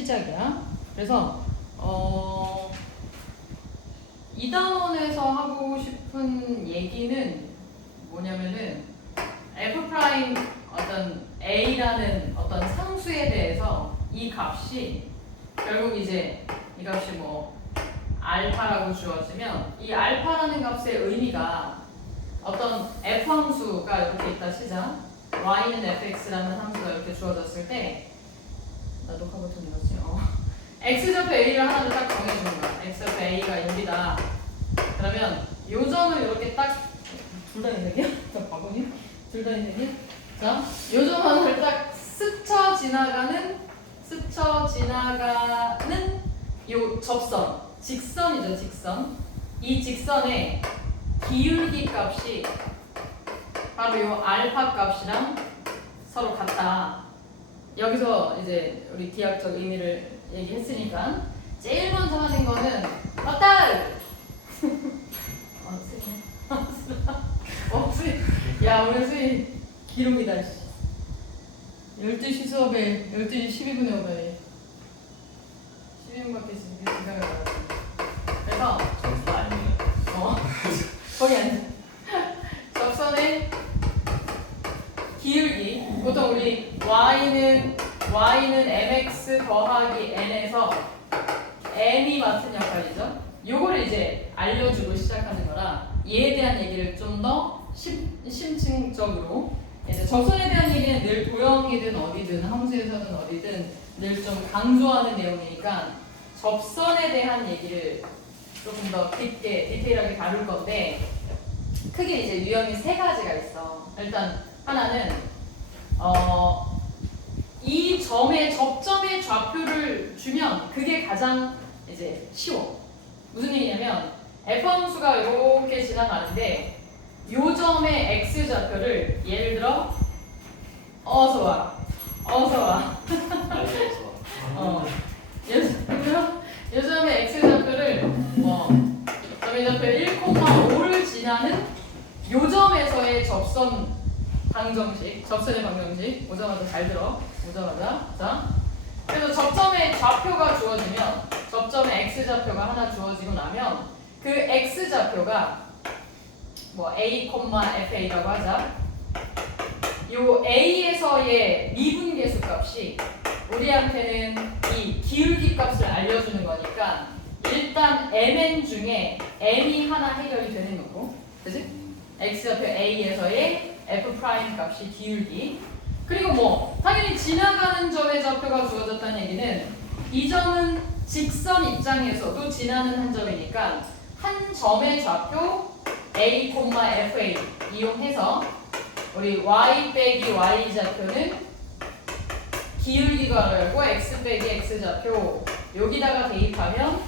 시작이야. 그래서 이 단원에서 하고 싶은 얘기는 뭐냐면은 f 프라임 어떤 a라는 어떤 상수에 대해서 이 값이 결국 이제 이 값이 뭐 알파라고 주어지면 이 알파라는 값의 의미가 어떤 f 함수가 이렇게 있다 치자. y는 fx라는 함수가 이렇게 주어졌을 때 나 녹화 버튼 눌렀지? x좌표 a를 하나를 딱 정해주는 거야. x좌표 a가 0이다. 그러면 요 점을 이렇게 딱 둘 다 있는데요? 저 바보니? 둘 다 있는데요? 자, 요 점 하나를 딱 스쳐 지나가는 요 접선, 직선이죠, 직선. 이 직선의 기울기 값이 바로 요 알파 값이랑 서로 같다. 여기서 이제 우리 기하학적 의미를 얘기했으니까 제일 먼저 하는 거는 맞다! 수희. 야, 오늘 수희 기록이다. 12시 수업에 12시 12분에 오다니 12분밖에 생각을 안 하지. 그래서 점수가 아니에요. 거기 앉아. 접선의 기울기, 보통 우리 y는 mx 더하기 n에서 n이 맡은 역할이죠. 요거를 이제 알려주고 시작하는 거라 얘에 대한 얘기를 좀 더 심층적으로, 이제 접선에 대한 얘기는 늘 도형이든 어디든 함수에서든 어디든 늘 좀 강조하는 내용이니까 접선에 대한 얘기를 조금 더 깊게 디테일하게 다룰 건데, 크게 이제 유형이 세 가지가 있어. 일단 하나는 이 점의 접점의 좌표를 주면 그게 가장 이제 쉬워. 무슨 얘기냐면 f 함수가 이렇게 지나가는데 요 점의 x 좌표를 예를 들어 어서 와. 요 점의 x 좌표를 점의 좌표 1,5를 지나는 요 점에서의 접선의 방정식 오자마자 잘 들어. 오자마자. 자, 그래서 접점의 좌표가 주어지면, 접점의 x 좌표가 하나 주어지고 나면 그 x 좌표가 a, fa라고 하자. 요 a에서의 미분계수 값이 우리한테는 이 기울기 값을 알려주는 거니까 일단 mn 중에 n이 하나 해결이 되는 거고, 그치? x좌표 a에서의 f 프라임 값이 기울기. 그리고 당연히 지나가는 점의 좌표가 주어졌다는 얘기는 이 점은 직선 입장에서도 지나는 한 점이니까 한 점의 좌표 a, fa 이용해서 우리 y 빼기 y 좌표는 기울기가 열고 x 빼기 x 좌표 여기다가 대입하면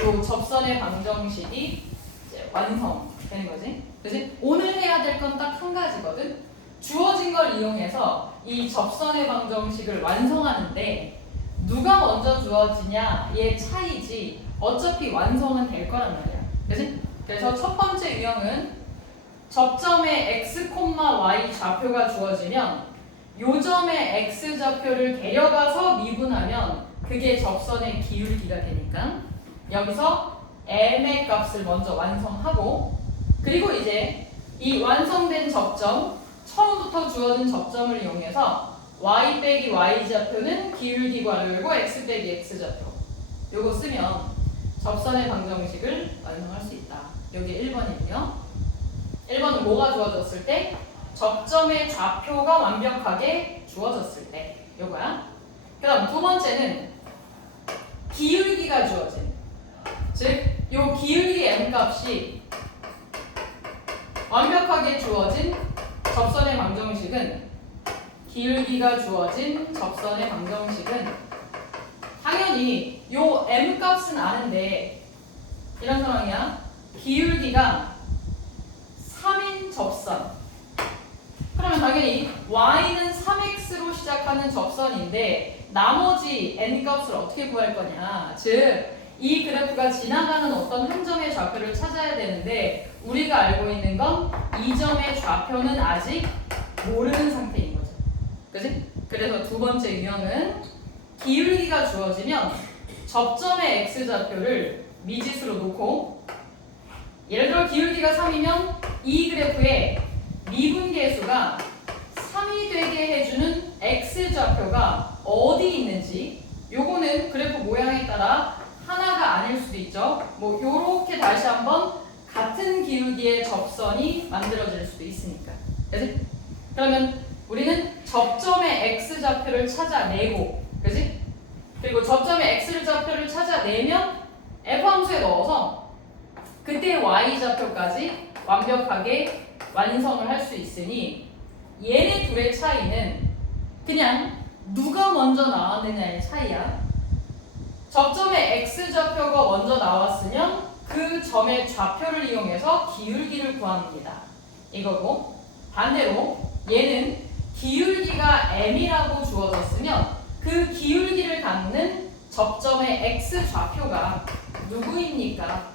요 접선의 방정식이 이제 완성되는 거지. 그치? 오늘 해야 될 건 딱 한 가지거든. 주어진 걸 이용해서 이 접선의 방정식을 완성하는데 누가 먼저 주어지냐의 차이지 어차피 완성은 될 거란 말이야. 그치? 그래서 첫 번째 유형은 접점의 x, y 좌표가 주어지면 요 점의 x 좌표를 데려가서 미분하면 그게 접선의 기울기가 되니까 여기서 m의 값을 먼저 완성하고, 그리고 이제 이 완성된 접점, 처음부터 주어진 접점을 이용해서 y 빼기 y 좌표는 기울기 괄호열고 x 빼기 x 좌표 요거 쓰면 접선의 방정식을 완성할 수 있다. 여기 1번이고요. 1번은 뭐가 주어졌을 때? 접점의 좌표가 완벽하게 주어졌을 때 요거야. 그 다음 두 번째는 기울기가 주어진, 즉 요 기울기 m값이 완벽하게 주어진 접선의 방정식은, 기울기가 주어진 접선의 방정식은 당연히 요 m값은 아는데 이런 상황이야. 기울기가 3인 접선. 그러면 당연히 y는 3x로 시작하는 접선인데 나머지 n값을 어떻게 구할 거냐. 즉 이 그래프가 지나가는 어떤 한 점의 좌표를 찾아야 되는데 우리가 알고 있는 건 이 점의 좌표는 아직 모르는 상태인 거죠. 그치? 그래서 두 번째 유형은 기울기 기울기가 주어지면 접점의 x좌표를 미지수로 놓고 예를 들어 기울기가 3이면 이 그래프에 미분계수가 3이 되게 해주는 x좌표가 어디 있는지 요거는 그래프 모양에 따라 하나가 아닐 수도 있죠. 뭐 요렇게 다시 한번 같은 기울기의 접선이 만들어질 수도 있으니까. 그치? 그러면 우리는 접점의 x좌표를 찾아내고 그치? 그리고 접점의 x좌표를 찾아내면 f함수에 넣어서 그때 y좌표까지 완벽하게 완성을 할 수 있으니 얘네 둘의 차이는 그냥 누가 먼저 나왔느냐의 차이야. 접점의 x좌표가 먼저 나왔으면 그 점의 좌표를 이용해서 기울기를 구합니다. 이거고 반대로 얘는 기울기가 m이라고 주어졌으면 그 기울기를 갖는 접점의 x좌표가 누구입니까?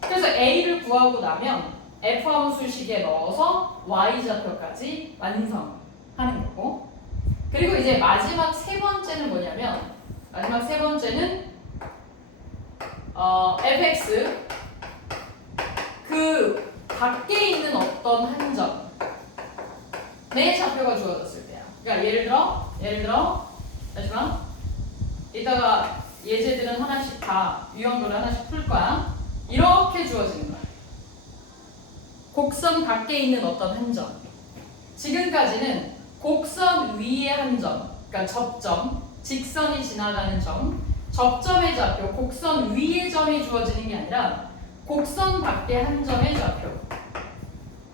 그래서 a를 구하고 나면 f함수식에 넣어서 y좌표까지 완성하는 거고 그리고 이제 마지막 세 번째는 뭐냐면 마지막 세 번째는 fx 그 밖에 있는 어떤 한 점의 좌표가 주어졌을 때야. 그러니까 예를 들어 잠시만 이따가 예제들은 하나씩 다 유형도를 하나씩 풀 거야. 이렇게 주어지는 거야. 곡선 밖에 있는 어떤 한 점. 지금까지는 곡선 위의 한 점, 그러니까 접점, 직선이 지나가는 점, 접점의 좌표, 곡선 위의 점이 주어지는 게 아니라 곡선 밖에 한 점의 좌표.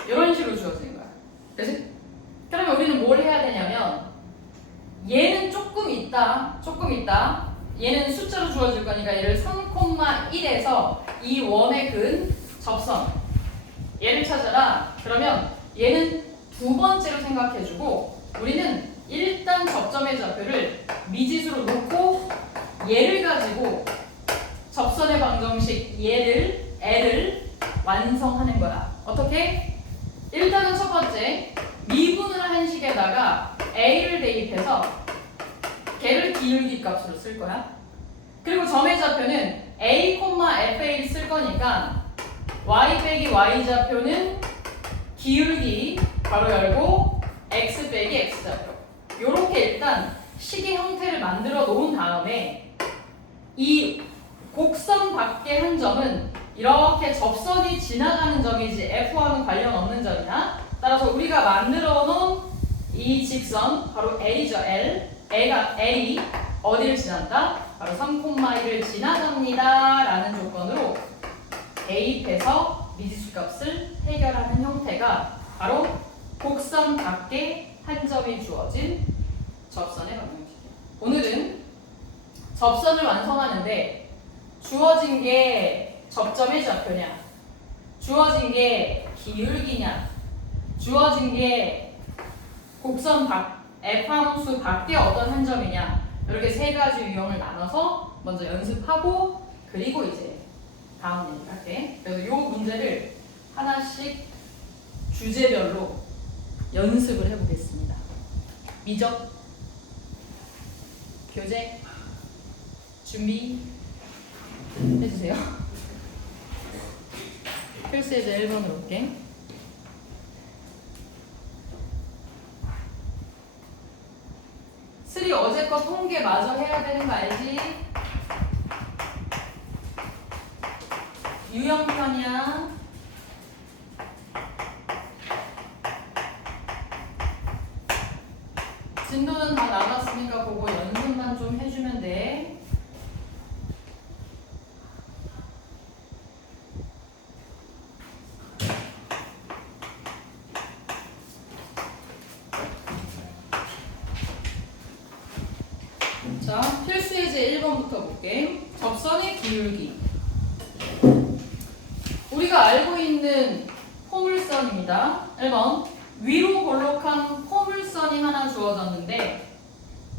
이런 식으로 주어지는 거야. 그치? 그러면 우리는 뭘 해야 되냐면 얘는 조금 있다. 얘는 숫자로 주어질 거니까 얘를 3,1에서 이 원의 근 접선 얘를 찾아라. 그러면 얘는 두 번째로 생각해주고 우리는 일단 접점의 좌표를 미지수로 놓고 얘를 가지고 접선의 방정식 L을 완성하는 거야. 어떻게? 일단은 첫 번째 미분을 한 식에다가 A를 대입해서 걔를 기울기 값으로 쓸 거야. 그리고 점의 좌표는 A, FA를 쓸 거니까 Y 빼기 Y 좌표는 기울기 바로 열고 X 빼기 X 좌표. 요렇게 일단 식의 형태를 만들어 놓은 다음에 이 곡선 밖의 한 점은 이렇게 접선이 지나가는 점이지 F와는 관련 없는 점이야. 따라서 우리가 만들어 놓은 이 직선 바로 A죠. A 어디를 지난다? 바로 3,1을 지나갑니다 라는 조건으로 대입해서 미지수 값을 해결하는 형태가 바로 곡선 밖에 한 점이 주어진 접선의 방정식이야. 오늘은 접선을 완성하는데 주어진 게 접점의 좌표냐, 주어진 게 기울기냐, 주어진 게 곡선 f함수 밖에 어떤 한 점이냐 이렇게 세 가지 유형을 나눠서 먼저 연습하고 그리고 이제 다음 얘기 할게. 그래서 이 문제를 하나씩 주제별로 연습을 해보겠습니다. 미적, 교재, 준비 해주세요. 필수예제 1번으로 올게. 쓰리 어제 거 통계 마저 해야 되는 거 알지? 유형편이야. 진도는 다 나갔으니까 그거 연습만 좀 해주면 돼. 자, 필수예제 1번부터 볼게. 접선의 기울기. 우리가 알고 있는 포물선입니다. 1번. 위로 볼록한 포물선이 하나 주어졌는데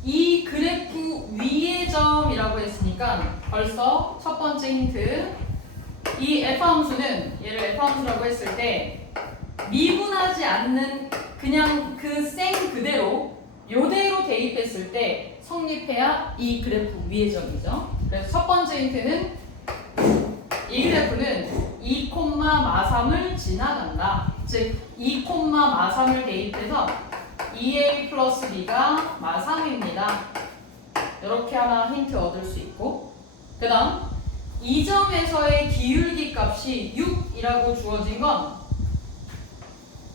이 그래프 위의 점이라고 했으니까 벌써 첫 번째 힌트. 이 F함수는 얘를 F함수라고 했을 때 미분하지 않는 그냥 그 생 그대로 요대로 대입했을 때 성립해야 이 그래프 위의 점이죠. 그래서 첫 번째 힌트는 이 그래프는 2, 마삼을 지나간다. 즉 2, 마삼을 대입해서 2a 플러스 b가 마삼입니다. 이렇게 하나 힌트 얻을 수 있고, 그 다음 이 점에서의 기울기 값이 6이라고 주어진 건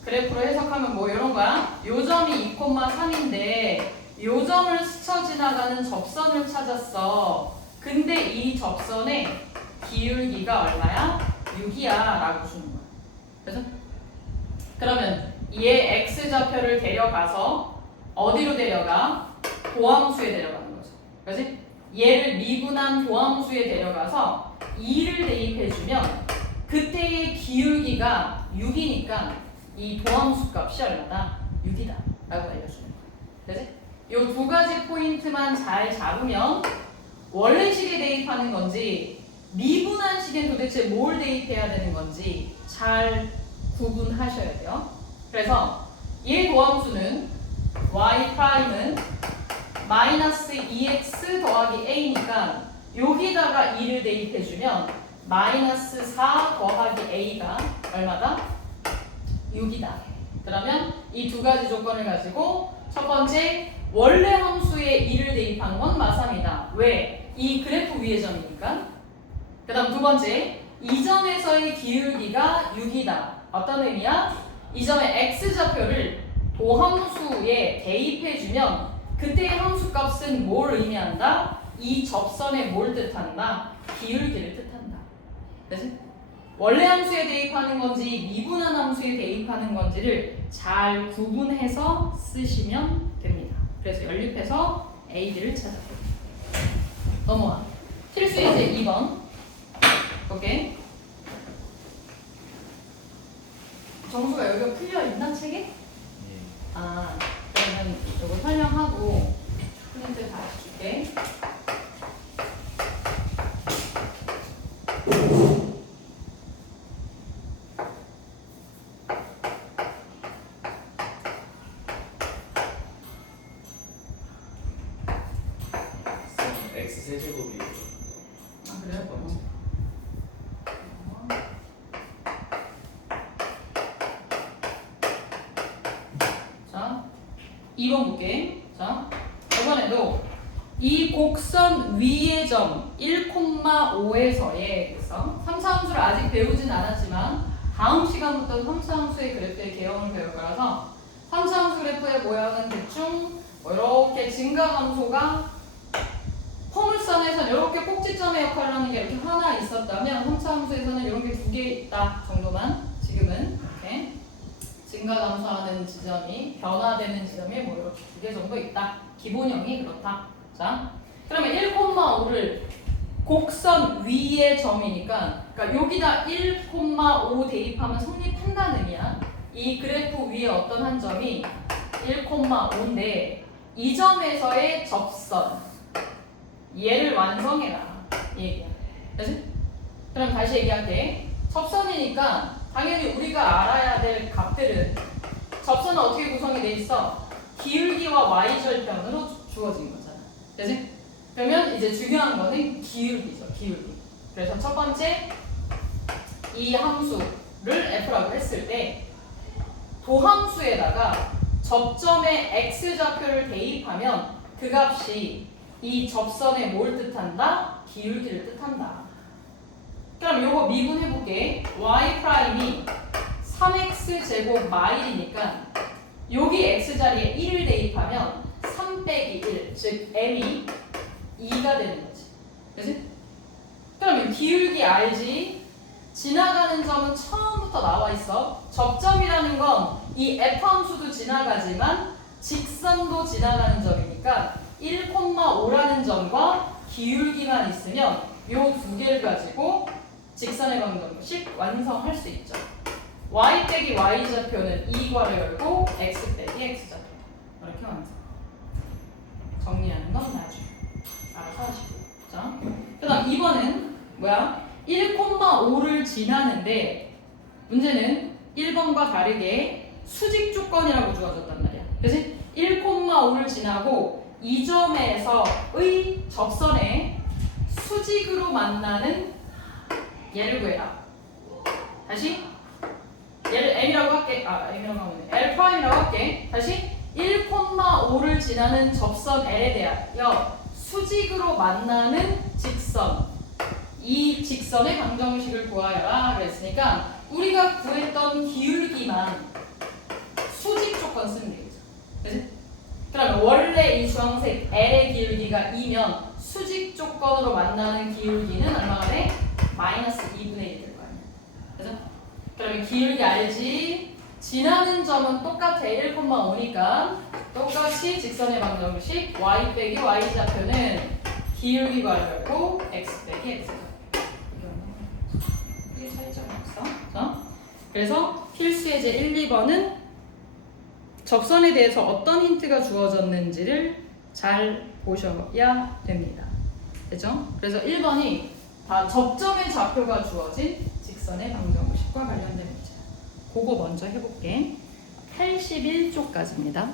그래프로 해석하면 뭐 이런 거야? 요 점이 2,3인데 요 점을 스쳐 지나가는 접선을 찾았어. 근데 이 접선의 기울기가 얼마야? 6이야 라고 주는 거야. 그래서 그러면 얘 x좌표를 데려가서 어디로 데려가? 도함수에 데려가는 거죠. 그렇지? 얘를 미분한 도함수에 데려가서 2를 대입해주면 그때의 기울기가 6이니까 이 도함수 값이 얼마다? 6이다 라고 알려주는 거야. 그렇지? 이 두 가지 포인트만 잘 잡으면 원래식에 대입하는 건지 미분한 식에 도대체 뭘 대입해야 되는 건지 잘 구분하셔야 돼요. 그래서 얘 도함수는 y''은 마이너스 2x 더하기 a니까 여기다가 2를 대입해주면 마이너스 4 더하기 a가 얼마다? 6이다. 그러면 이 두 가지 조건을 가지고 첫 번째 원래 함수에 2를 대입하는 건 마삼이다. 왜? 이 그래프 위의 점이니까. 그 다음 두 번째 이 점에서의 기울기가 6이다. 어떤 의미야? 이 점의 x좌표를 도함수에 대입해주면 그때의 함수값은 뭘 의미한다? 이 접선에 뭘 뜻한다? 기울기를 뜻한다. 그치? 원래 함수에 대입하는 건지 미분한 함수에 대입하는 건지를 잘 구분해서 쓰시면 됩니다. 그래서 연립해서 AD를 찾아볼게요. 넘어와. 필수 이제 2번. 오케이. 정수가 여기가 풀려 있나 책에? 아, 그러면 이거 설명하고 프린트 다시 줄게. x 세제곱이 아, 그래요? 자, 2번 볼게. 자, 이번에도 이 곡선 위의 점 1,5에서의 그래서 3차함수를 아직 배우진 않았지만 다음 시간부터 3차함수의 그래프의 개형을 배울 거라서 3차함수 그래프의 모양은 대충 이렇게 증가함수가 포물선에서는 이렇게 꼭지점의 역할을 하는 게 이렇게 하나 있었다면 3차함수에서는 이런 게 두 개 있다 정도만 지금은 이렇게 증가감소하는 지점이 변화되는 지점이 뭐 이렇게 두 개 정도 있다. 기본형이 그렇다. 자, 그러면 1,5를 곡선 위의 점이니까 그러니까 여기다 1,5 대입하면 성립한다는 의미야. 이 그래프 위에 어떤 한 점이 1,5인데 이 점에서의 접선 얘를 완성해라 이 얘기야. 그치? 그럼 다시 얘기할게. 접선이니까 당연히 우리가 알아야 될 값들은 접선은 어떻게 구성이 돼 있어? 기울기와 y절편으로 주어진 거잖아. 그치? 그러면 이제 중요한 거는 기울기죠. 기울기. 그래서 첫 번째 이 함수를 f라고 했을 때 도함수에다가 접점의 x좌표를 대입하면 그 값이 이 접선에 뭘 뜻한다? 기울기를 뜻한다. 그럼 요거 미분해볼게. y''이 3x 제곱 마일이니까 여기 x 자리에 1을 대입하면 3 빼기 1, 즉 m이 2가 되는 거지. 그치? 그럼 기울기 알지? 지나가는 점은 처음부터 나와 있어. 접점이라는 건 이 f 함수도 지나가지만 직선도 지나가는 점이니까 1,5라는 점과 기울기만 있으면 요 두 개를 가지고 직선의 방정식 완성할 수 있죠. y 빼기 y좌표는 2괄호 열고 x 빼기 x좌표 이렇게 완성. 정리하는 건 나중에 알아서 하시고. 자, 그다음 2번은 뭐야? 1,5를 지나는데 문제는 1번과 다르게 수직 조건이라고 주어졌단 말이야. 그치? 1,5 1,5를 지나고 이 점에서의 접선에 수직으로 만나는 얘를 구해라. 다시 얘를 m이라고 할게. m이라고 하면 L'이라고 할게. 다시 1,5를 지나는 접선 L에 대하여 수직으로 만나는 직선, 이 직선의 방정식을 구하여라 그랬으니까 우리가 구했던 기울기만 수직 조건 쓰면 되겠죠. 그치? 그러면 원래 이 주황색 L의 기울기가 2면 수직 조건으로 만나는 기울기는 얼마가 돼? 마이너스 2분의 1 될 거 아니야. 그죠? 그러면 기울기 알지? 지나는 점은 똑같아. 1,5니까 똑같이 직선의 방정식 y 빼기 y 좌표는 기울기 괄호고 x 빼기 x 좌표. 이게 차이점이 없어. 그죠? 그래서 필수 예제 1, 2번은 접선에 대해서 어떤 힌트가 주어졌는지를 잘 보셔야 됩니다. 그죠? 그래서 1번이 다 접점의 좌표가 주어진 직선의 방정식과 관련된 문제야. 그거 먼저 해볼게. 81쪽까지입니다.